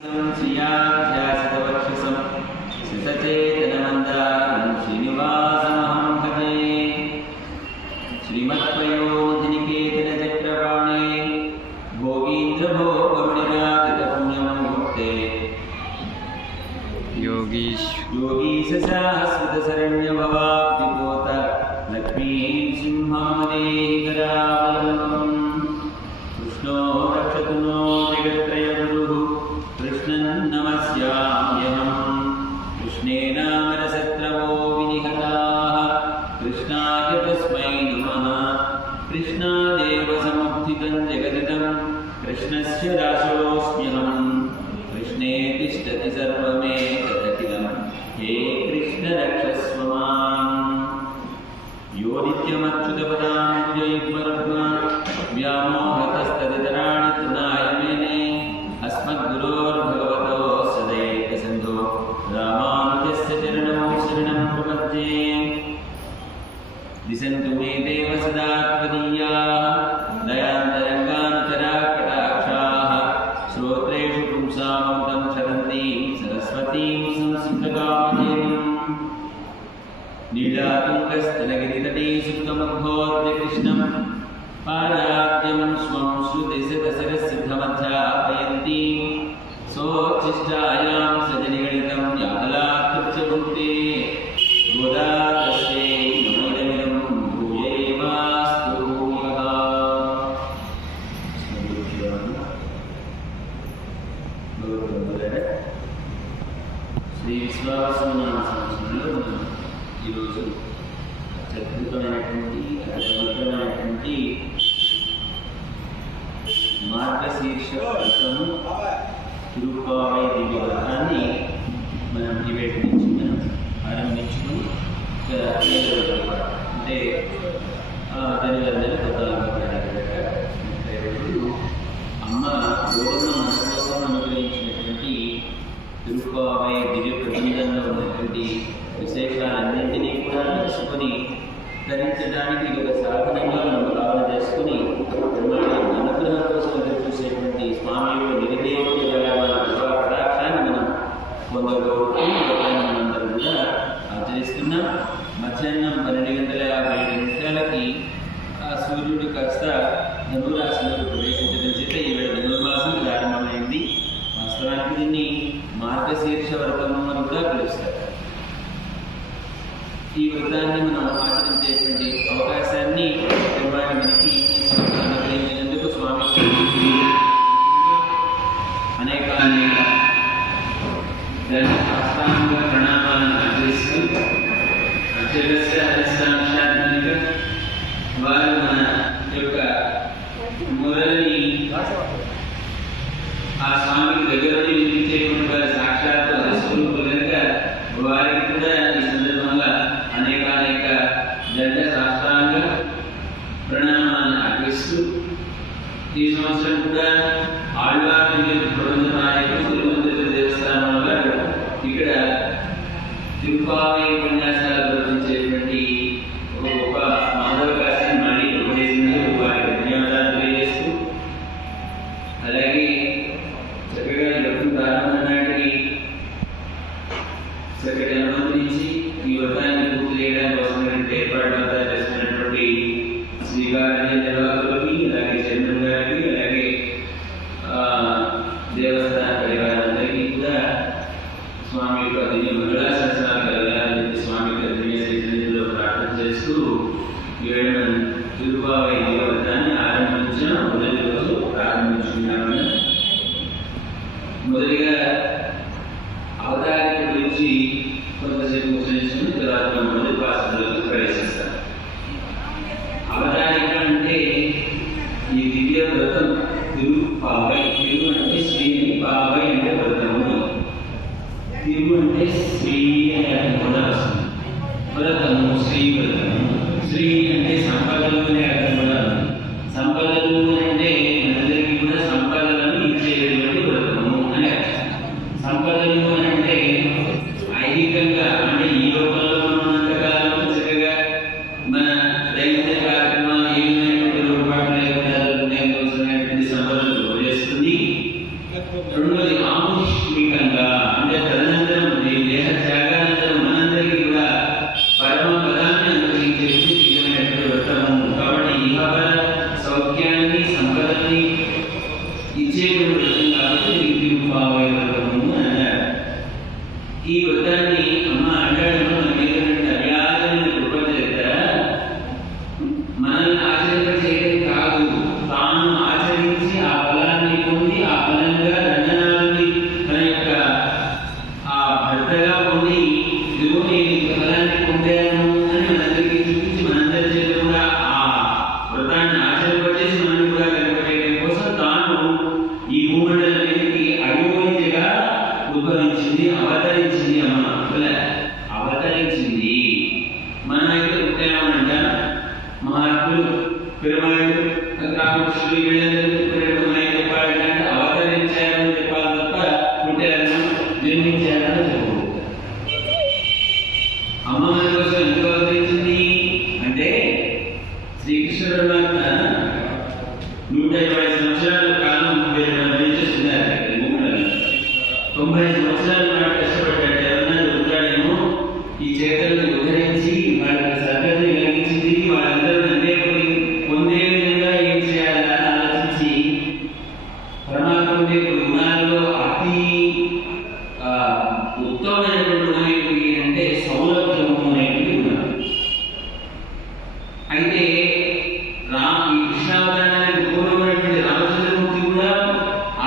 श्रियाध्यासितवक्षसं सितचेतनमन्दारं श्रीनिवासमहं भजे। श्रीमत्पयोनिधिनिकेतनचक्रपाणे भोगीन्द्रभोगमणिराकृतपुण्यममुक्ते योगीशसाहस्कृतशरण्यभवाब्धिपोत लक्ष्मीं सिंहं देहि करावलम्बम्। कृष्णो रक्षतु नो जगत्त्रयगुरुः कृष्णं नमस्याम्यहम्। कृष्णेनामरशत्रवो विनिहताः कृष्णाय तस्मै नमः। कृष्णादेव समुत्थितं जगदिदं कृष्णस्य दासोऽस्म्यहम्। कृष्णे तिष्ठति सर्वमेतदखिलं हे कृष्ण रक्षस्व माम्। यो नित्यमच्युतपदाम्बुजयुग्मरुग्मा व्यामोहतस्तदितराणि तृणाय मेने अस्मद्गुरोर्भगवतोऽस्य दयैकसिन्धो रामानुजस्य चरणौ शरणं प्रपद्ये। दिशन्तु मे देव सदा त्वदीयाः दयान्तरङ्गानुचराः कटाक्षाः। श्रोत्रेषु पुंसामृतं क्षरन्तीं सरस्वतीं संसिद्धकामधेनुम्। नीलातुङ्गस्थलगिरितटे सुप्तमुद्बोध्य कृष्णं पादाब्जं स्वं श्रुतिशतसरसिद्धमध्यापयन्तीं सोच्छिष्टायां सजनिगणितं यातलात्कृत्य भुक्ते गोदा तस्यै नमोदमिदं भूयैवास्तु भूयः। శ్రీ విశ్వావసునామ సంవత్సరంలో ఈరోజు అత్యద్భుతమైనటువంటి పవిత్రమైనటువంటి మార్గశీర్ష వ్రతము తిరుప్పావై దివ్య వ్రతాన్ని మనం డిబేట్ నుంచి మనం ఆరంభించుకుని అంటే దాని వల్ల అమ్మ గోధుమ మన కోసం అనుగ్రహించినటువంటి తిరుప్పావై దివ్య ప్రబంధంలో ఉన్నటువంటి విశేషాలన్నింటినీ కూడా తెలుసుకొని ధరించడానికి ఇది ఒక సాధనంగా మనం భావన చేసుకుని అనుగ్రహం కోసం ఎదురు చూసేటువంటి స్వామి యొక్క నిర్దేశించగల కటాక్షాన్ని మనం పొందగలుగుతూ మనందరం కూడా ఆచరిస్తున్నాం. మధ్యాహ్నం 12:57 ఆ సూర్యుడు కాస్త ధనురాశిలోకి ప్రవేశించడం చేత ఈవేళ ధనుర్మాసం ప్రారంభమైంది. వాస్తవానికి దీన్ని మార్గశీర్ష వ్రతము అని కూడా పిలుస్తారు. ఈ వ్రతాన్ని మనం ఆచరించేటువంటి అవకాశాన్ని నిర్మాణం మనకి ఈ సంవత్సరం అనుగ్రహించినందుకు స్వామి అనేక శాస్త్రాంగ ప్రణామాలను ఆచరిస్తూ అత్యవసరాత్మక వారు మన యొక్క మురళిని ఆ స్వామికి దగ్గర వినిపించేటువంటి వారి సాక్షాత్తు స్వరూపులు కనుక వారికి కూడా ఈ సందర్భంగా అనేక దండ శాస్త్రాంగ ప్రణామాలను అర్పిస్తూ ఈ సంవత్సరం కూడా ఆళ్వార్ ప్రబంధ నాయకులు తిరుమల దేవస్థానం వారు ఇక్కడ తిరుపావై ఉపన్యాసాలు ప్రవచించేటువంటి ఒక గొప్ప మాధవకాశాన్ని మళ్ళీ ప్రవేశించారు. వారికి ధన్యవాదాలు తెలియజేస్తూ అలాగే చక్కగా ఈ వ్రతం ప్రారంభం నాటికి చక్కటి అనుమతించి ఈ వ్రతాన్ని పూర్తి చేయడానికి అవసరమైనటువంటి ఏర్పాట్లంతా చేస్తున్నటువంటి శ్రీకార్య నిర్వాహకులకి అలాగే చంద్రుని గారికి అలాగే దేవస్థాన పరివారాలందరికీ కూడా స్వామి యొక్క దివ్య మంగళా శాసనాలు కలగాలని చెప్పి స్వామి యొక్క దివ్య శ్రీలో ప్రార్థన చేస్తూ ఈవేళ మనం తిరుపావై దివ్య వ్రతాన్ని ఆరంభించిన మొదటి రోజు ప్రారంభించుకున్నాము. మొదటిగా అవతారిక గురించి కొంతసేపు ముచ్చరించుకుని తర్వాత మనం మొదటి పాత్రలోకి ప్రవేశిస్తాం. అవతారిక అంటే ఈ దివ్య వ్రతం తిరుపావై. తిరు అంటే శ్రీని, పావై అంటే వ్రతము. తిరు అంటే శ్రీ అనే అర్థం కూడా వస్తుంది. వ్రతము శ్రీ వ్రతము. శ్రీ అంటే సంపదలు అనే అర్థం కూడా ఉంది. సంపదలు అంటే మనందరికీ కూడా సంపదలను ఇచ్చేటువంటి వ్రతము అనే అర్థం. సంపదలు అంటే ఐహికంగా అంటే ఈ లోకంలో ఉన్నంతకాలం చక్కగా మన దైనందిన కార్యక్రమాలు ఏమైనటువంటి లోటుపాట్లు లేకుండా సంపదలు చేస్తుంది. రెండోది ఆముష్య వచ్చింది, అవతరించింది అమ్మ అవతరించింది. మనమైతే పుట్టామనంట మహాత్ములు పిరమాయుడు రామకృష్ణుడు వీళ్ళందరూ చెప్పాలంటే అవతరించారని చెప్పాలి తప్ప పుట్టారని జన్మించారని చెప్పకూడదు. అమ్మ మన కోసం ఎందుకు అవతరించింది అంటే శ్రీకృష్ణ పరమాత్మ 120 సంవత్సరాల కాలం చేస్తున్నారు. 90 సంవత్సరాల పాటు కష్టపడ్డాడు. ఎవరన్నా ఉంటాడేమో ఈ చేతులను ఉద్ధరించి వాళ్ళకి సద్గతిని కలిగించింది. వాళ్ళందరూ అంటే పొందే విధంగా ఏం చేయాలని ఆలోచించి పరమాత్మ గుణాల్లో అతి ఉత్తమమైనటువంటి గుణం ఏంటి అంటే సౌలభ్యము అనేటువంటి గుణం. అయితే ఈ కృష్ణావతారానికి పూర్వమైనటువంటి రామచంద్రమూర్తి కూడా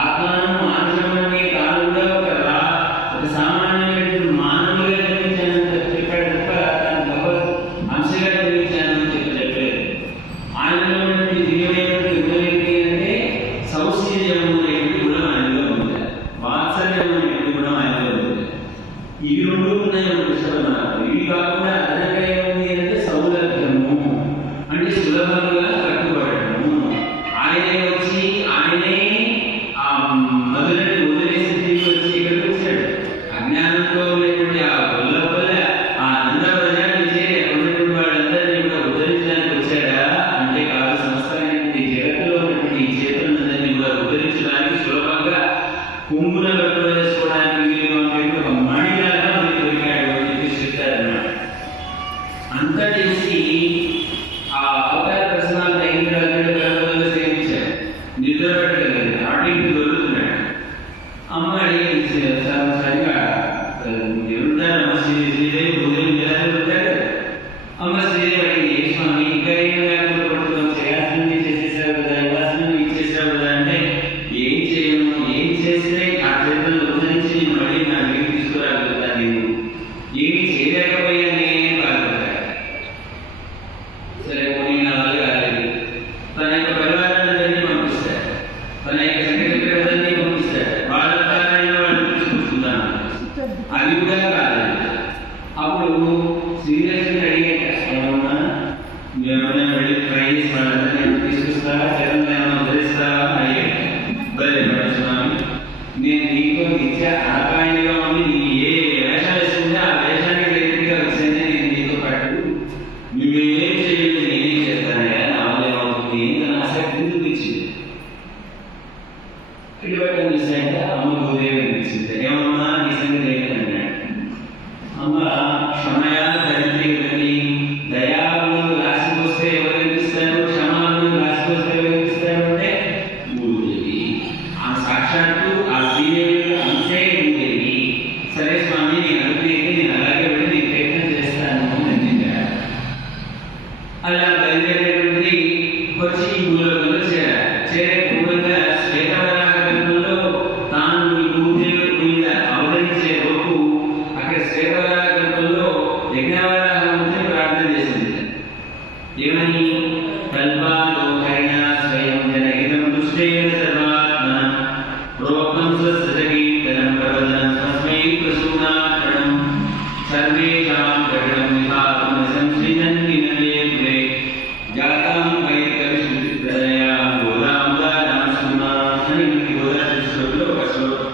ఆత్మానం మానవమని తాను కూడా ఒక సామాన్యమైనటువంటి మానవులుగా జన్మించానని చెప్పాడు తప్ప తను భగవత్ అంశగా జన్మించానని చెప్పలేదు. ఆయనలో ఉన్నటువంటి దివ్యమైనటువంటి గుణం ఏంటి అంటే సౌశీల్యము అనేటువంటి గుణం ఆయనలో ఉంది, వాత్సల్యం అనేటువంటి గుణం ఆయనలో ఉంది. ఇవి రెండు ఉన్నాయి కృష్ణ. ఇవి కాకుండా అదనంగా ఏముంది అంటే సౌలభ్యము అంటే సులభంగా కట్టుబడము. ఆయనే వచ్చి ఆయనే ఆ మధురని వదిలేసి తిరిగి వచ్చి ఇక్కడికి వచ్చాడు. అజ్ఞానంతో ఉన్నటువంటి ఆ గొల్లపల్ల ఆ నందవ్రజాన్ని చేరి ఉన్నటువంటి వాళ్ళందరినీ కూడా ఉద్ధరించడానికి వచ్చాడా అంటే కాదు. సంస్థలైనటువంటి జగత్తులో ఉన్నటువంటి ఈ చేతులందరినీ కూడా ఉద్ధరించడానికి సులభంగా కుంగున కట్టు వేసుకోవడానికి వీలుగా ఉండేటువంటి ఒక మణిలాగా మనకి దొరికాడు అని చెప్పి చెప్తారన్నమాట. అంత చేసి ఆ అవతార దర్శనాలు అయిన తర్వాత సేవించాడు. నిద్ర పెట్టగలిగింది, అటు ఇటు దొరుకుతున్నాడు. అమ్మ అడిగింది సరిగా ఎవరుంటారమ్మ శ్రీదేవి భోజనం చేయాలని ఉంటాడు. అమ్మ శ్రీదేవి అడిగింది, స్వామి ఇంకా ఏం లేకుండా పడుతున్నాం, చేయాల్సింది చేసేసావు కదా, ఇవ్వాల్సింది ఇచ్చేసావు కదా అంటే ఏం చేయను, ఏం చేస్తే ఆ చేతులను ఉద్ధరించి నేను మళ్ళీ నా దగ్గర తీసుకురాగలుగుతా, నేను ఏమి చేయలేకపోయానే బాధపడ్డాడు. సరే పోనీ నా వల్ల కాలేదు. తన యొక్క పరివారాన్ని పంపిస్తాడు, తన యొక్క సెక్రటరీని పంపిస్తాడు. వాళ్ళ ద్వారా వాళ్ళు తీసుకుంటున్నాను, అది కూడా కాలేదు. అప్పుడు శ్రీలక్ష్మిని అడిగాక ఏమన్నా ఏమైనా వెళ్ళి ట్రై చేసి వాళ్ళందరినీ తీసుకొస్తావా, జగన్ ఏమైనా వదిలేస్తావా అడిగాడు. బలే స్వామి, నేను నీతో నిత్య ఆపాయనిగా ఉండి నీ ఏ వేషం వేస్తుందో ఆ వేషానికి దగ్గరగా వచ్చానే నేను నీతో పాటు నువ్వేం చేయలేదు నేనేం చేస్తానయ్యా, నా వల్ల ఏమవుతుంది తన ఆసక్తి ఎందుకు ఇచ్చింది. ఇటువైపు చూసాక అమ్మ భూదేవి అనిపించింది. ఏమమ్మా నీ సంగతి ఏంటన్నాడు. అమ్మ క్షమయా దరిద్రీ దయాలను రాసిపోస్తే ఎవరు కనిపిస్తారు, క్షమాలను రాసిపోస్తే ఎవరు కనిపిస్తారు అంటే భూదేవి. ఆ సాక్షాత్తు ఆ శ్రీదేవి అంశే భూదేవి. సరే స్వామి నేను అనుకునేది నేను అలాగే వెళ్ళి నేను ప్రయత్నం చేస్తాను అని చెప్పారు. అలా బయలుదేరేటువంటి వచ్చి ఈ భూలోకంలో చేరే పూర్వంగా శ్వేతవరాహంలో తాను ఈ భూదేవి మీద అవతరించే లోపు అక్కడ శ్వేతవరాహంలో యజ్ఞవరాహంతో ప్రార్థన చేసింది. ఏమని కల్పాలోకైన స్వయం జనహితం దృష్టేన సర్వాత్మన ప్రోక్తం స్వస్సకీర్తనం ప్రవదనం తస్మై ప్రసూనాకరణం సర్వేషాం ప్రకటం విభాగం సంశ్రితంతి నయేత్రే జాతాం వైకవిష్ణుప్రదయాం గోదాముదానాం సుమా అని మనకి గోదాశ్లోకంలో ఒక శ్లోకం.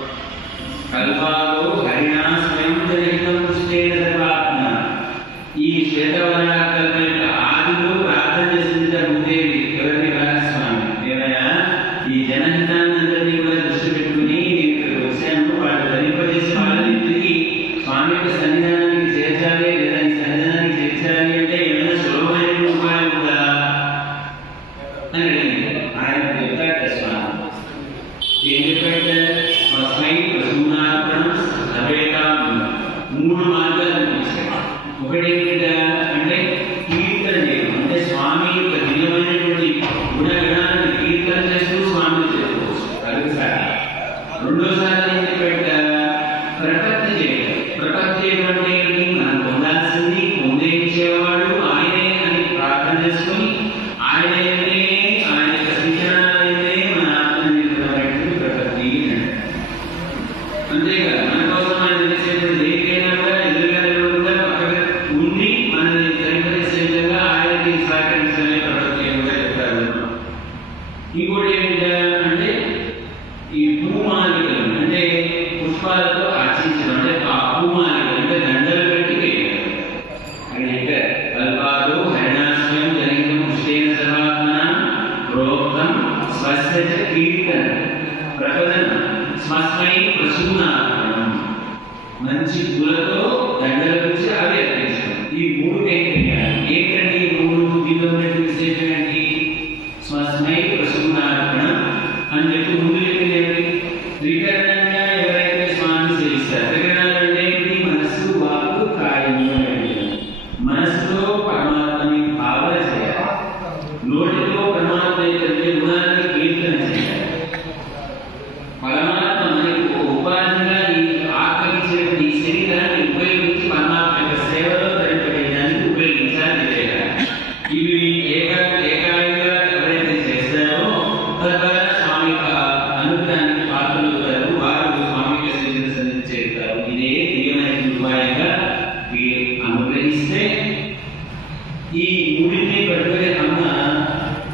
కల్పాలో హరిణా స్వయం జనహితం దృష్టేన సర్వాత్మన. ఈ శ్వేతవరాహం యొక్క ఆదిలో ప్రార్థన చేసింది భూదేవి. ఎవరిని వరాహస్వామి ఏమయ్యా ఈ జనహితాన్నందరినీ కూడా దృష్టి పెట్టుకుని నేను ఇక్కడికి వచ్చాను, వాళ్ళు ధరింపజేసి వాళ్ళని తిరిగి స్వామి యొక్క సన్నిధానానికి చేర్చాలి లేదా ఈ సన్నిధానానికి చేర్చాలి అంటే ఏమైనా సులభమైన ఉపాయం ఉందా అని అడిగింది. ఆయన చెప్తాడు స్వామి. ఏం చెప్పాడు? స్వస్మై ప్రసూనార్పణం సర్వేషాం 3 మార్గాలు చూపించాడు. ఒకటి ఏంటంటే అంటే కీర్తన చేయడం, అంటే స్వామి యొక్క దివ్యమైనటువంటి గుణగణాలను కీర్తన చేస్తూ స్వామిని చేసుకోవచ్చు. ఒకసారి. రెండోసారి ఏం చెప్పాడు? ప్రపత్తి చేయడం. ప్రపత్తి చేయడం అంటే ఏంటి? మనం పొందాల్సింది పొందేసేవాడు ఆయనే అని ప్రార్థన చేసుకుని ఆయనే ఆయన యొక్క శిక్షణ మన ఆత్మ నిర్భరమైనటువంటి ప్రపత్తి అంతేకాదు మన కోసం ఆయన పశువునార్పణం, మంచి పూలతో దండల గురించి అవి అర్పించడం. ఈ మూడు కైంకర్యాలు ఏంటంటే ఈ మూడు దీనిలో ఉన్నటువంటి విశేషం ఏంటి? స్వస్మై పశువునార్పణం అని చెప్పి ముందు చెప్పింది. త్రికరణంగా ఎవరైతే స్వామిని సేవిస్తారు, త్రికరణాలు అంటే మనస్సు, వాక్కు, కాయము. మనసులో పరమాత్మని భావన చేయాలి, నోటితో పరమాత్మ యొక్క గుణాన్ని కీర్తన చేయాలి. పరమాత్మ మనకు ఉపాధిగా ఈ ఆకరించినటువంటి ఈ శరీరాన్ని ఉపయోగించి పరమాత్మ యొక్క సేవలో ధరింపజేయడానికి ఉపయోగించాలి చేయాలి. ఇవి ఏకాయంగా ఎవరైతే చేస్తారో తద్వారా స్వామి యొక్క అనుగ్రహానికి పాత్రలవుతారు, వారు స్వామి యొక్క స్థితిని సన్నిధి చేస్తారు. ఇదే దివ్యమైన ఉపాయంగా వీరు అనుగ్రహిస్తే ఈ మూడింటిని పట్టుకునే అమ్మ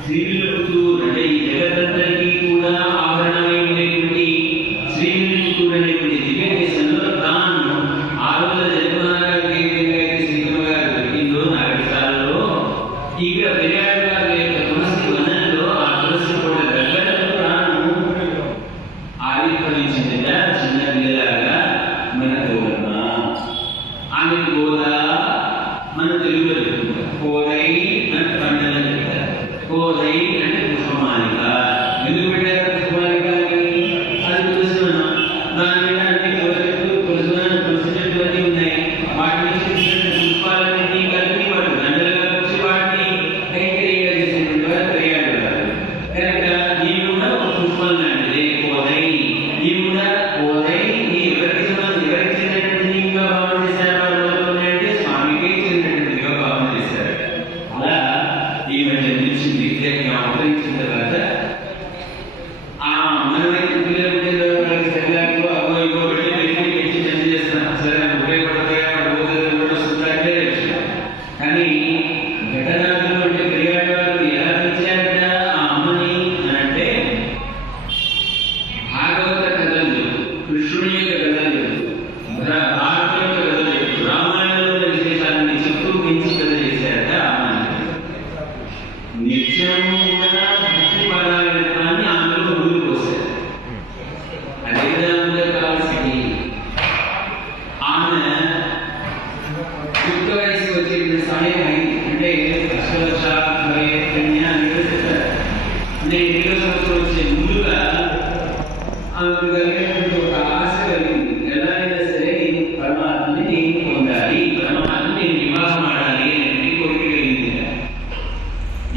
శ్రీవిల్లుతూ అంటే ఈ జగత్తంతరికి కూడా ఆభరణమై ఉండేటువంటి శ్రీవిల్లుతూ అనేటువంటి దివ్య దేశంలో తాను 600 జన్మగారు కేంద్రంగా అయితే శ్రీకమ్మ గారు దొరికిందో నాగరికాలలో ఇక్కడ పెరియాడు గారి యొక్క తులసి వనంలో ఆ తులసి కూడా దగ్గరలో తాను ఆవిర్భవించిందిగా చిన్న పిల్లలాగా మన గోదమ్మ. ఆమె గోదా మన తెలుగులో చెప్తుంటారు. కోదై అంటే పంటలు చెప్తారు. కోదై అంటే పుష్పమాలిక. ఎందుకు పెట్టారు పుష్పమాలిక అని? అది తులసి వనం. దాని మీద అన్ని తులసి వనం, తులసి చెట్లు అన్నీ ఉన్నాయి. వాటి నుంచి పుష్పాలన్నింటినీ కలిపి వాటి దండలుగా వచ్చి వాటిని కైంకర్యంగా చేసినటువంటి వారు పెరియాడు గారు. కనుక ఈ కూడా ఒక పుష్పం లాంటిదే కోదై. ఈ కూడా కోదై ఈ ఎవరికి చెందినటువంటి ఇంకా భావన చేశారు అంటే స్వామికి చెందినటువంటిగా భావన చేశారు. అలా ఈ మధ్య నిలిచింది అవతరించిన తర్వాత ఆ మనమైతే పిల్లలు శరీరాలు అవో ఇవో పెట్టి చర్చ చేస్తాం. సరే నాకు ఉపయోగపడతాయా వస్తుందంటే కానీ ఘటనాలు అంటే పెరిగాడు వాళ్ళు ఎలా తెచ్చారట ఆ అమ్మని అని అంటే భాగవత కథలు చెప్తూ, కృష్ణుని యొక్క కథలు చెప్తూ, భారత యొక్క కథలు చెప్తూ, రామాయణంలో విశేషాలని చెప్తూ పెంచి కథ చేశారట అమ్మని. నిత్యము కూడా భక్తి పరాయణాన్ని అందరూ ముందుకు పోశారు. అదే విధంగా కావాల్సింది ఆమె యుక్త వయసు వచ్చే సమయం అయింది. అంటే అష్టవర్ష అని చెప్తారు. అంటే 7వ సంవత్సరం వచ్చే ముందుగా ఆమెకు కలిగినటువంటి ఒక ఆశ కలిగింది. ఎలా అయినా సరే నేను పరమాత్మని పొందాలి, పరమాత్మని నేను వివాహం ఆడాలి అనేది కోరిక కలిగింది.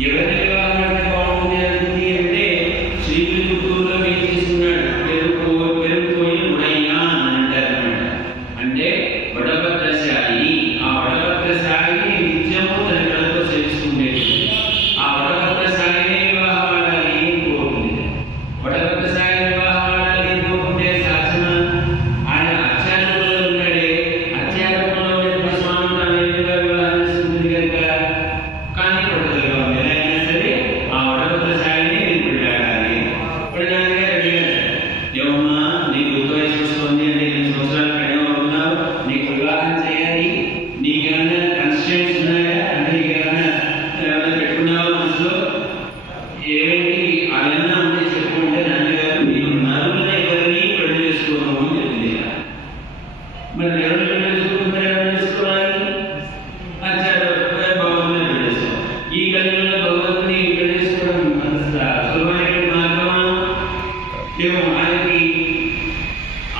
ఎవరిని వివాహం ఆడితే బాగుంది అనుకుంది అంటే శ్రీవిల్లుతూరులో ఏం చేసుకున్నాడు? పెరుగుపోయి ఉడయ్యా అని అంటారు అనమాట. అంటే వడభద్రశాయి. ఆ వడభద్రశాయిని నిత్యము తన కళతో చేర్చుకునేది. ఆ వడభద్రశాయిని వివాహం ఆడాలి అని కోరుకుంది. వడభద్రశాయిని వివాహం ఆడాలి అని కోరుకుంటే శాసన ఆయన అత్యారంలో ఉన్నాడే, అత్యారంలో స్వామి తాను వివాహం చేస్తుంది కనుక కానీ పట్టుదలగా ఉంది. ఎలా అయినా సరే ఆ వడభద్రశాయిని నేను పెళ్ళాడాలి. పెళ్ళాలిగా అడిగారు, ఏమమ్మా నీకు యుక్త వయసు వస్తుంది అంటే 8 సంవత్సరాలు పెళ్ళం అవుతున్నావు, నీకు వివాహం చేయాలి, నీకేమైనా కన్స్టెంట్స్ ఉన్నాయా అంటే నీకేమైనా పెట్టుకున్నావా మనసులో? ఏమేంటి అవన్నీ ఉంటే చెప్పుకుంటే నాన్నగారు నేను నలుగురు ఎవరిని పెళ్లి చేసుకోను అని చెప్పింది. మరి ఎవరు పెళ్లి చేసుకుంటారు? ఎవరు చేసుకోవాలి? భగవంతుని పెళ్లి చేసుకోవాలి. ఈ కలియుగంలో భగవంతుని పెళ్లి చేసుకోవడం అంత సులభమైనటువంటి మార్గమా? ఏమో ఆయనకి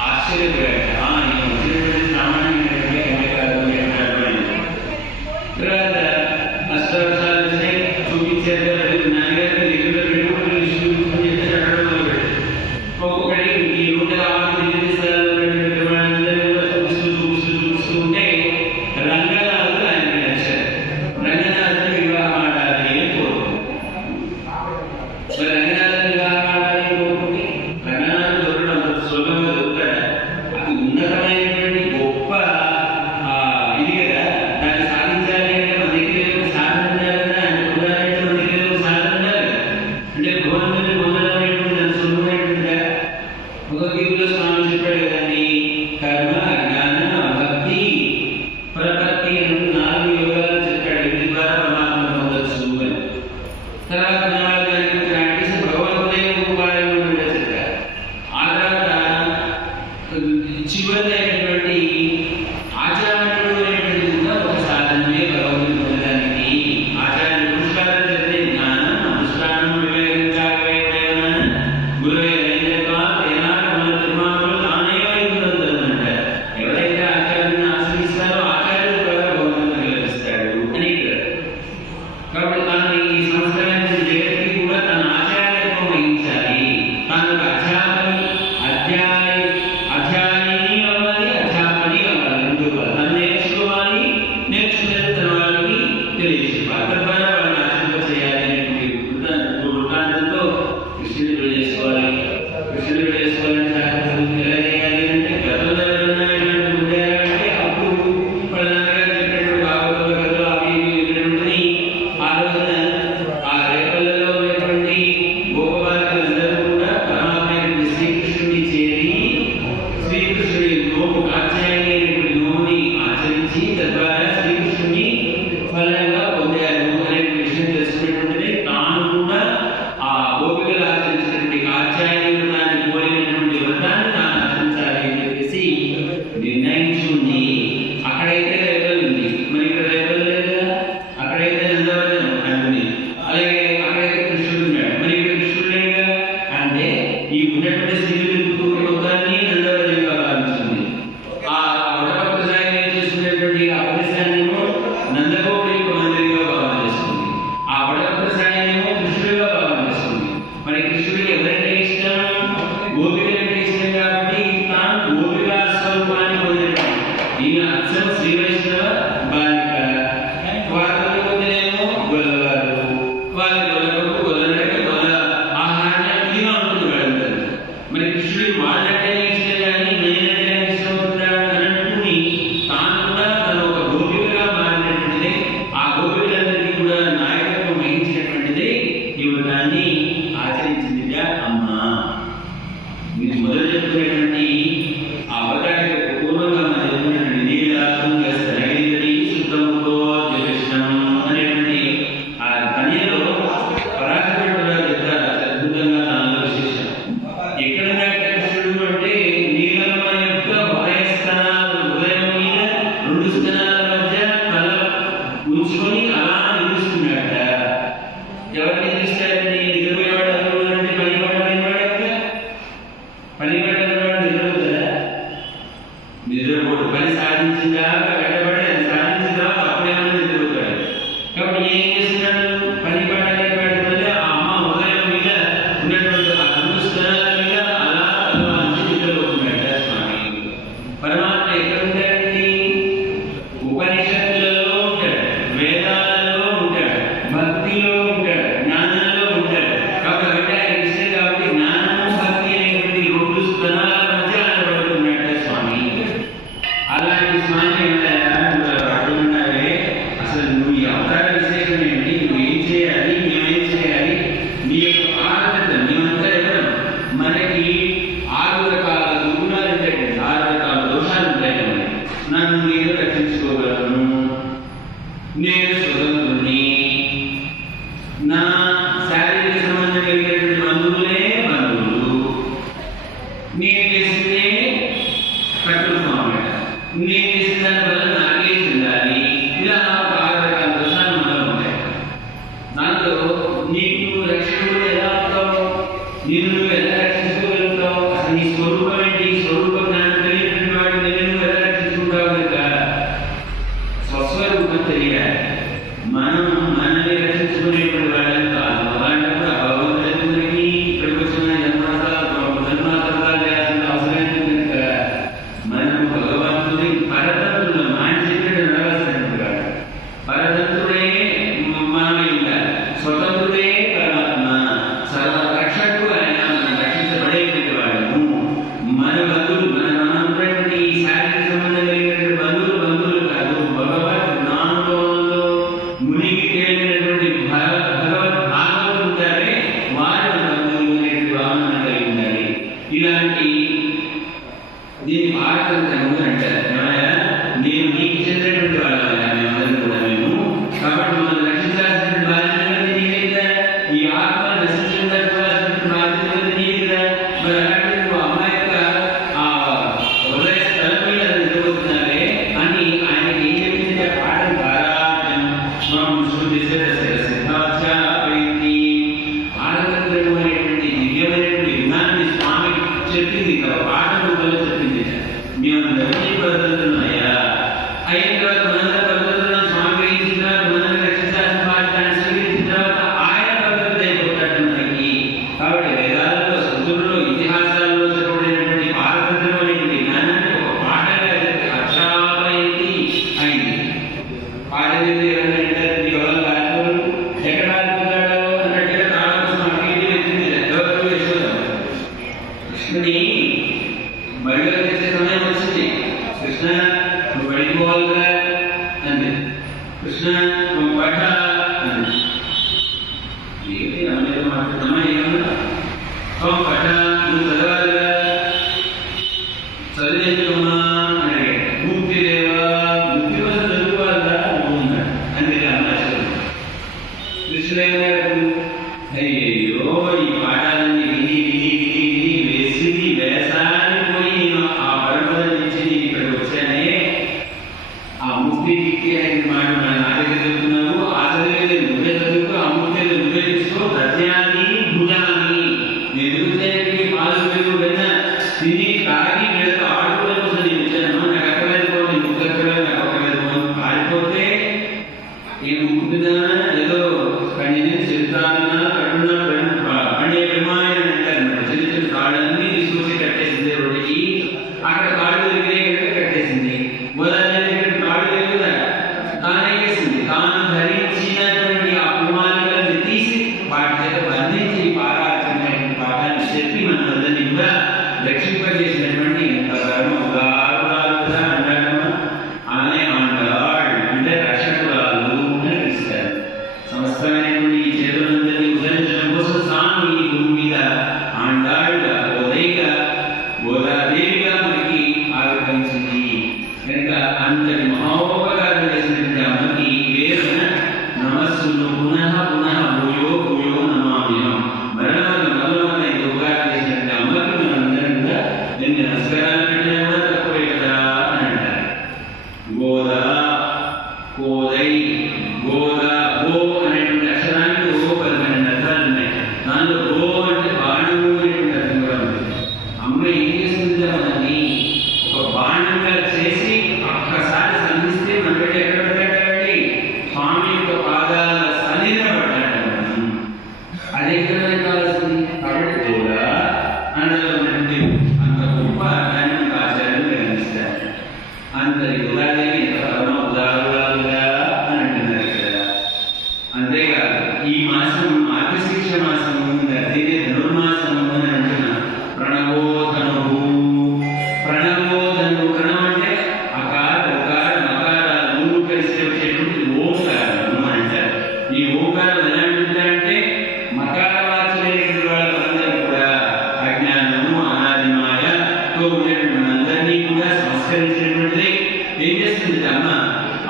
ఆశ్చర్యపోయాడు. వచ్చినటువంటి సామాన్యమైనటువంటి కన్యకారులు అర్థమైంది. తర్వాత అష్టవర్షాలు వచ్చినాయి, చూపించారు. నాన్నగారికి దగ్గర పెట్టుకుంటూ చూపించుకుని చెప్తే అడగడం మొదలుపెట్టారు. ఒక్కొక్కటి ఈ రూట్ కావాలి చూపిస్తూ ఉంటే రంగనాథుడు ఆయనకి నచ్చారు. రంగనాథుని వివాహం ఆడాలి అని కోరుకుంది. మరి రంగనాథుని వివాహం ఆడాలి అని కోరుకుంటే రంగనాథుడు దొరకడం అంత సులభంగా దొరుకుతాడా? అది చివరిదైనటువంటి ఆచార్యుడు అనేటువంటిది కూడా ఒక సాధనమే భగవంతుని పొందడానికి. ఆచార్యుడు పుష్పాలను చదివితే జ్ఞానం అనుష్ఠానం వివేకంగా గురువే ఎవరైతే ఆచార్యుని ఆశ్రయిస్తారో ఆచార్యుడు ద్వారా భగవంతుని లభిస్తాడు అని ఇక్కడ. కాబట్టి తాను ఈ సంవత్సరానికి జగత్కి కూడా తన ఆచార్యత్వం వహించాలి. తాను ఒక అధ్యాయిని అవ్వాలి, అధ్యాపని అవ్వాలి. రెండు తను నేర్చుకోవాలి, నేర్చుకునేది తన వాళ్ళకి తెలియజేయాలి. తద్వారా వాళ్ళని ఆచరింపచేయాలి అనేటువంటి వృత్తాంతంతో కృష్ణుని చేసుకోవాలి. కృష్ణుని చేసుకోవాలంటే ఎలా చేయాలి అంటే గతంలో ఎవరైనా పొందారంటే అప్పుడు ప్రధానంగా చెప్పినట్టు భాగవతంలో అవి వినటువంటి ఆ రోజున ఆ రేపల్లలో ఉన్నటువంటి గోపబాలికలందరూ కూడా పరమాత్మ శ్రీకృష్ణుని చేరి శ్రీకృష్ణుడి నోము కాత్యాయని అనేటువంటి నోముని ఆచరించి తద్వారా శ్రీకృష్ణుని ఫలంగా పొందారు అనే విషయం తెలుసుకున్నటువంటిది. తాను కూడా ఆ గోపికలు ఆచరించినటువంటి కాత్యాయని వ్రతాన్ని పోలినటువంటి వ్రతాన్ని తాను ఆచరించాలి అని చెప్పేసి నిర్ణయించుంది. అక్కడైతే రేపల్ ఉంది, మరి ఇక్కడ రేపల్ లేదు కదా. అక్కడైతే నందవరం అంటుంది, అలాగే అక్కడైతే కృష్ణుడు ఉన్నాడు, మరి ఇక్కడ కృష్ణుడు లేడుగా. అంటే ఈ ఉన్నటువంటి శ్రీకృష్ణుడు మొత్తాన్ని నందవరంగా భావించింది. ఆ వడపత్రసాయి చేసుకునేటువంటి ఆ ప్రదేశాన్నేమో నందగోపుడి యొక్క మందిరంగా భావన చేస్తుంది. ఆ వడపత్రసాయినేమో కృష్ణుడిగా భావన చేస్తుంది. మరి కృష్ణుడికి ఎవరంటే ఇష్టం? గోపికలంటే ఇష్టం. కాబట్టి తాను గోపికా స్వరూపాన్ని పొందినట్టు ఈయన అచ్చం శ్రీ వైష్ణవ బాలిక. వాళ్ళ పొందినేమో గొల్లవారు, వాళ్ళ గొల్లకొడుకు గొల్లనడక గొల్ల ఆహారాన్ని అతిగా ఉంటుంది అడుగుతారు. మరి కృష్ణుడికి వాళ్ళంటే ఇష్టం కానీ నేనంటే ఇష్టం అవుతున్నాడు అని అనుకుని తాను కూడా తను ఒక గోపికగా మారినటువంటిదే. ఆ గోపికలందరికీ కూడా నాయకత్వం వహించినటువంటిదే ఈ వ్రతాన్ని ఆచరించిందిగా అమ్మ. మీరు మొదలు చెప్పుకునేటువంటి ఆ అవతారికి పూర్వంగా మనం చెప్పుకున్నటువంటి నీలాసంగా స్థైర్యది శుద్ధముతో జగృష్ణం అనేటువంటి ఆ కన్యలో పరాశరుడుగా చెప్తారు. అద్భుతంగా దానిలో విశేషం ఎక్కడ కృష్ణుడు అంటే నీలమ్మ యొక్క హృదయం మీద రెండు స్థనాల మధ్య తల ఉంచుకొని అలా నిలుస్తున్నాడట. ఎవరిని నిలుస్తారండి? నిద్రపోయేవాడు అంటే పనివాడు అయినవాడే కదా. పనివాడు అన్నవాడు నిద్రపోతారా? నిద్రపోడు. పని సాధించిందాక కట్టబడి అది సాధించిన తర్వాత అప్పుడేమైనా నిద్రపోతాడు. కాబట్టి ఏం చేస్తున్నాడు? పనివాడు అనేవాడి వల్ల ఆ అమ్మ హృదయం మీద ఉన్నటువంటి ఆ రెండు స్థనాల మీద అలా తల అంచి నిద్రపోతున్నాడు స్వామి. పరమాత్మ ఎక్కడ ఉంటాడండి? ఉపనిషత్తులలో ఉంటాడు, వేదాలలో ఉంటాడు, భక్తిలో ఉంటాడు, జ్ఞానంలో ఉంటాడు. కాబట్టి ఆయన ఇష్టం కాబట్టి జ్ఞానము భక్తి అనేటువంటి రెండు స్థనాల మధ్య ఆయన పడుతున్నాడు స్వామి. అలాంటి స్వామి అడుగుతున్నారే, అసలు నువ్వు ఈ అవతార విశేషం ఏంటి? నువ్వు ఏం చేయాలి? మేమేం చేయాలి? నీ యొక్క ఆరాధన మేమంతా ఎవరం? మనకి 6 రకాల దుర్గుణాలు ఉంటాయండి, 6 రకాల దోషాలు ఉంటాయి. నన్ను నేను రక్షించుకోగలను, నేను స్వతంత్రుని, నా శారీరక సంబంధం కలిగినటువంటి బంధువులే బంధువులు, నేను చేసిందే ప్రకృతి, నేను చేసిన దాని వల్ల నాకే చెందాలి. ఇలా ఒక 6 రకాల దోషాలు మనలో ఉంటాయి. దాంట్లో నీకు రక్షకుడు ఎలా అవుతావు? నిన్ను నువ్వు ఎలా రక్షించుకోగలుగుతావు? అసలు నీ స్వరూపం ఏంటి? స్వరూప జ్ఞానం తెలియనటువంటి వాడు నిన్ను నువ్వు ఎలా రక్షించుకుంటావు? కనుక స్వస్వరూపం తెలియాలి. మనం మనల్ని రక్షించుకునేటువంటి వాళ్ళని కాదు. అలాంటప్పుడు ఆ భగవంతుడికి ఇక్కడికి వచ్చిన జన్మాంతరాలు చేయాల్సిన అవసరం ఏంటి? కనుక మనం భగవంతుడి పరతంత్రులు మానసికుడు నడవలసినటువంటి వాడు. పరతంత్రుడే మనమై ఉండాలి, స్వతంత్రుడే పరమాత్మ, సర్వ రక్షకుడు ఆయన. మనం రక్షించబడేటువంటి వాడము. మన బంధువులు మనం ఉన్నటువంటి శారీరక సంబంధం కలిగినటువంటి బంధువులు కాదు. భగవత్ జ్ఞానంలో మునిగి తేలినటువంటి భగవత్ భాగవతులు ఉంటారే వారి బంధువులు అనేటువంటి భావన కలిగి ఉండాలి. ఇలాంటి దీన్ని పారతంత్రము అంటారు. నేను నీకు చెందినటువంటి వాళ్ళ మేమందరం కూడా మేము. కాబట్టి మనం రక్షించాల్సినటువంటి బాధ్యత నీకే కదా. ఈ ఆత్మ నశించాల్సినటువంటి బాధ్యత నీకే కదా. మరి అలాంటి నువ్వు అమ్మ యొక్క ఆ హృదయ మేమందరికీ పద్ధతులు ఉన్నాయా? అయిన తర్వాత మనందరి పద్ధతులను స్వామి గ్రహించిన తర్వాత మనందరినీ రక్షించాల్సిన బాధ్యతను స్వీకరించిన తర్వాత ఆయన పద్ధతులు అయిపోతాడు మనకి. కాబట్టి వేదాలలో, సంతులలో, ఇతిహాసాలలో చెప్పబడినటువంటి పారతత్వం అనేటువంటి జ్ఞానాన్ని ఒక పాటగా చెప్పి అక్షరాలైంది అయింది. పాట చేసి ఎవరైనా ఎవరు కాదు ఎక్కడ ఆడుతున్నాడో అన్నట్టుగా తాళం కోసం అక్కడికి వచ్చింది ఎవరు యశోదమ్మ. కృష్ణుని బడిలో చేసే సమయం వచ్చింది. కృష్ణ నువ్వు పడిపోవాలిగా అంది. కృష్ణ నువ్వు పాట అంది. ఏంటి అమ్మేదో మాట్లాడుతున్నా ఏమన్నా పట నువ్వు చదవాలిగా చదివేమ్మా అని అడిగాడు. ముక్తి లేవా? ముక్తి వల్ల చదువుకోవాలా నువ్వు ఉన్నాడు అందుకే అమ్మాయి కృష్ణుడు అయ్యో ఈ పాఠాలన్నీ విని విని విని విని వేసింది వేసాన్ని పోయి నేను ఆ పరపద నుంచి ఇక్కడికి వచ్చానే. ఆ ముక్తి గిక్తి అనే మాట నా దగ్గర చెప్తున్నావు. ఆ చదివేది నువ్వే చదువుకో, ఆ ముక్తి నువ్వే తీసుకో. ప్రజ్ఞాని భుజాని నేను ఎదుగుతానికి పాలు పెరుగు వెన్న తిని తాగి వీళ్ళతో ఆడుకోవడం కోసం నేను వచ్చాను. నాకు అక్కర్లేదు పో, నీ ముక్తి అక్కర్లేదు, నాకు అక్కర్లేదు పో పారిపోతే నేను ముక్కుతుందా ఏదో కణిని చెప్తానన్నా కట్టున్నా పండే ప్రమాణం అంటారు. చిన్న చిన్న కాళ్ళన్నీ తీసుకొచ్చి కట్టేసింది రోడ్డుకి. అక్కడ కాళ్ళు దగ్గరే కట్టేసింది. గోదావరి దగ్గర కాళ్ళు దగ్గర తానే వేసింది. తాను ధరించినటువంటి ఆ కుమారులను తీసి వాటి చేత బంధించి పారాచినటువంటి పాఠాన్ని చెప్పి మన అందరినీ కూడా రక్షింపజేసినటువంటి ఎంత పరమ ఉదాహరణలుగా అంటాడమ్మా. ఆమె ఆండాళ్ అంటే రక్షకురాలు అని పిలుస్తారు. సమస్తమైనటువంటి ఈ చేతులందరినీ ఉద్ధరించడం కోసం తాను ఈ భూమి మీద ఆండాళ్ళుగా గోదైగా గోదాదేవిగా మనకి ఆవిర్భవించింది. కనుక అంతటి మహోపకారం చేసినటువంటి అమ్మకి వేదన నమస్సును పునః పునః భూయో భూయో నమామ్యహం. మరణమైన మరణమైన ఉపకారం చేసినటువంటి అమ్మకి మనందరం కూడా ఎన్ని నమస్కారాలు పెట్టినా కూడా తక్కువే కదా అని అంటారు. గోదా కోదై గోదా గో అనేటువంటి అక్షరానికి ఓ 12 అర్థాలు ఉన్నాయి. దానిలో గో అంటే బాణము అనేటువంటి అర్థం కూడా ఉంది. అమ్మ ఏం చేస్తుందో మనల్ని ఒక బాణంగా చేసి ఒక్కసారి సంధిస్తే మనకి ఎక్కడ పడ్డాడండి? స్వామి యొక్క పాదాల సన్నిధిలో పడ్డాడు. అదే కదా కావాల్సింది. కాబట్టి కూడా అందులో ఉన్నటువంటి అంత గొప్ప అర్థాన్ని ఆచార్యులు గ్రహిస్తారు. అంతటి ఉదాహరణ ఎంత పరమ ఉదాహరణలుగా అని అంటున్నారు కదా. అంతేకాదు ఈ మాసం మార్గశీర్ష మాసము, దీన్ని ధనుర్మాసము అని అంటున్నారు. ప్రణవోధను ప్రణవోధను ప్రణవం అంటే అకార ఉకార మకారాలు మూడు కలిసి వచ్చేటువంటి ఓంకారం అని అంటారు. ఈ ఓంకారం ఎలాంటి ఉంటాయంటే మకారవాచులైనటువంటి వాళ్ళందరూ కూడా అజ్ఞానము అనాదిమాయతో ఉండేటువంటి మనందరినీ కూడా సంస్కరించినటువంటిది. ఏం చేస్తుంది అమ్మ?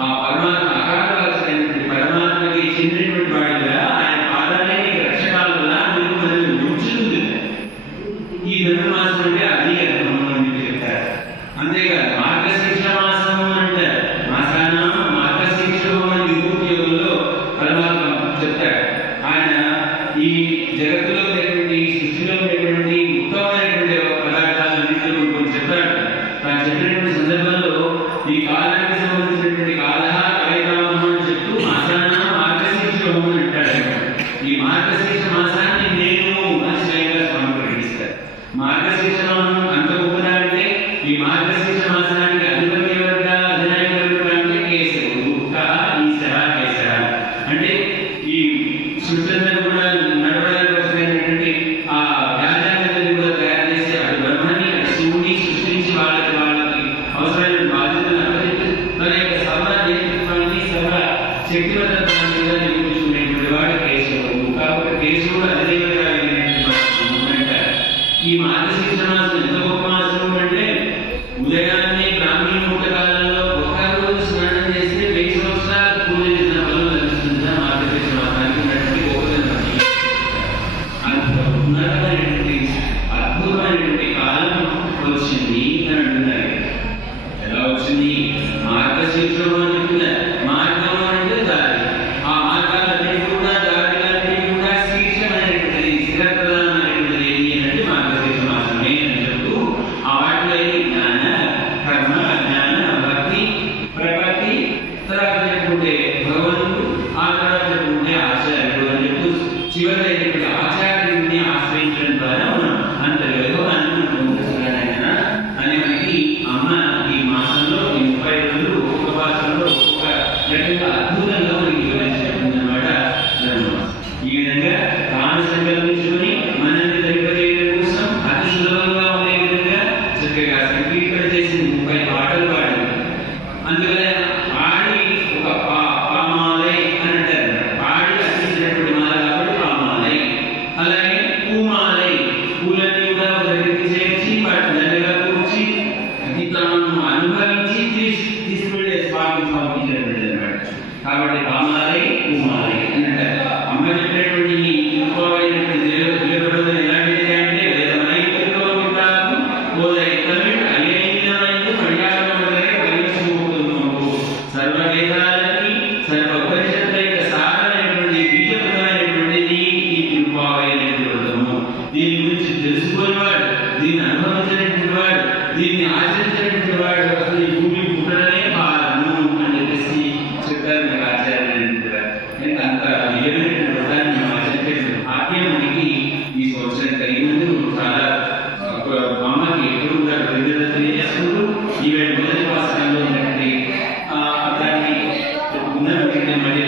ఆ పరమాత్మ అకారవాచులైనటువంటి పరమాత్మకి చెందినటువంటి వాడిగా ఆయన పాదాలే రక్షకాలుగా మీకు మనల్ని ఉంచుతుంది. ఈ ధనుర్మాసం అంటే అది అర్థం అని చెప్తారు. అంతేకాదు మార్గశీర్ష మాసం అంటారు. మాసాన మార్గశీర్షం అని విభూతి యోగంలో పరమాత్మ చెప్తాడు. ఆయన ఈ జగత్తులో ఉన్నటువంటి సృష్టిలో ఉన్నటువంటి ఉత్తమమైనటువంటి పదార్థాలన్నింటిలో కొన్ని చెప్తాడు. తాను చెప్పినటువంటి సందర్భంలో ఈ కాలానికి సంబంధించినటువంటి కాలహ కలైకామం అని చెప్తూ మాసాన మార్గశీర్షం అని అంటాడు. ఈ మార్గశీర్ష మాసాన్ని నేను అని స్వయంగా స్వామి ప్రకటిస్తారు. మార్గశీర్ష మాసం అంత గొప్పదంటే ఈ మార్గశీర్ష మాసానికి అధిపతి ఎవరుగా అధినాయకుడు ఎవరుగా అంటే కేశవుడు ఈశ్వర కేశవ అంటే ఈ సృష్టి కూడా నడవడానికి వస్తున్నటువంటి ఆ వ్యాజాన్ని కూడా తయారు చేసి అటు బ్రహ్మాన్ని అటు శివుని సృష్టించి వాళ్ళకి అవసరమైన బాధ్యతలను అప్పచెప్పి తన యొక్క సర్వ నేతృత్వాన్ని సర్వ శక్తివంతాన్ని కూడా నిరూపించుకునేటువంటి వాడు కేశవుడు. కాబట్టి కేశవుడు అధిదేవతగా అంటారు. ఈ మార్గశీర్ష మాసం ఎంత గొప్ప మాసం అంటే ఉదయాన్నే బ్రాహ్మీ ముహూర్తకాలంలో ఒక్క రోజు స్నానం చేస్తే 1000 సంవత్సరాలు పూజ చేసిన ఫలం లభిస్తుంది. మార్గశీర్ష మాసానికి ఉన్నటువంటి గొప్పదనం అంత ఉన్నతమైనటువంటి అద్భుతమైనటువంటి కాలం వచ్చింది అని అంటున్నారు. ఎలా వచ్చింది? మార్గశీర్షం అని చెప్తున్నారు. మార్గం అంటే దారి. ఆ మార్గాలన్నిటి కూడా దారిలన్నిటి కూడా శీర్షమైనటువంటిది శిరప్రధానమైనటువంటిది ఏంటి అంటే మార్గశీర్ష మాసమే అని చెప్తూ ఆ వాటిలో జ్ఞాన అనుభవించి తీసుకువెళ్ళే స్వామికి సమర్పించినటువంటిది అనమాట. కాబట్టి పామాలై పూమాలై అని అంటారు. అమ్మ చెప్పినటువంటి ఈ తిరుకోవైనటువంటి జీవబోధన ఎలాంటిది అంటే వేదమైతులో ఉంటాము ఓదై తమిళ్ అయ్యైనమైంది మలయాళం వలె వైశ్వముక్తము సర్వవేదాలని సర్వ ఉపనిషత్తుల యొక్క సారమైనటువంటి బీజప్రదమైనటువంటిది ఈ తిరుకోవైనటువంటి. దీని గురించి తెలుసుకునేవాడు, దీన్ని అనుభవించినటువంటి వాడు, దీన్ని ఆచరించినటువంటి వాడు అసలు ఈ భూమి పుట్టడమే భారము అని చెప్పేసి చెప్పారు నాకు ఆచార్యులు కూడా. అంత నిజమైనటువంటి వ్రతాన్ని మనం ఆచరించేటువంటి భాగ్యం మనకి ఈ సంవత్సరం కలిగినందుకు చాలా అమ్మకి ఎప్పుడు కూడా కృతజ్ఞతలు తెలియజేసుకుంటూ ఈవేళ మొదటి వాసనలో ఉన్నటువంటి దాన్ని ఉన్నటువంటి మళ్ళీ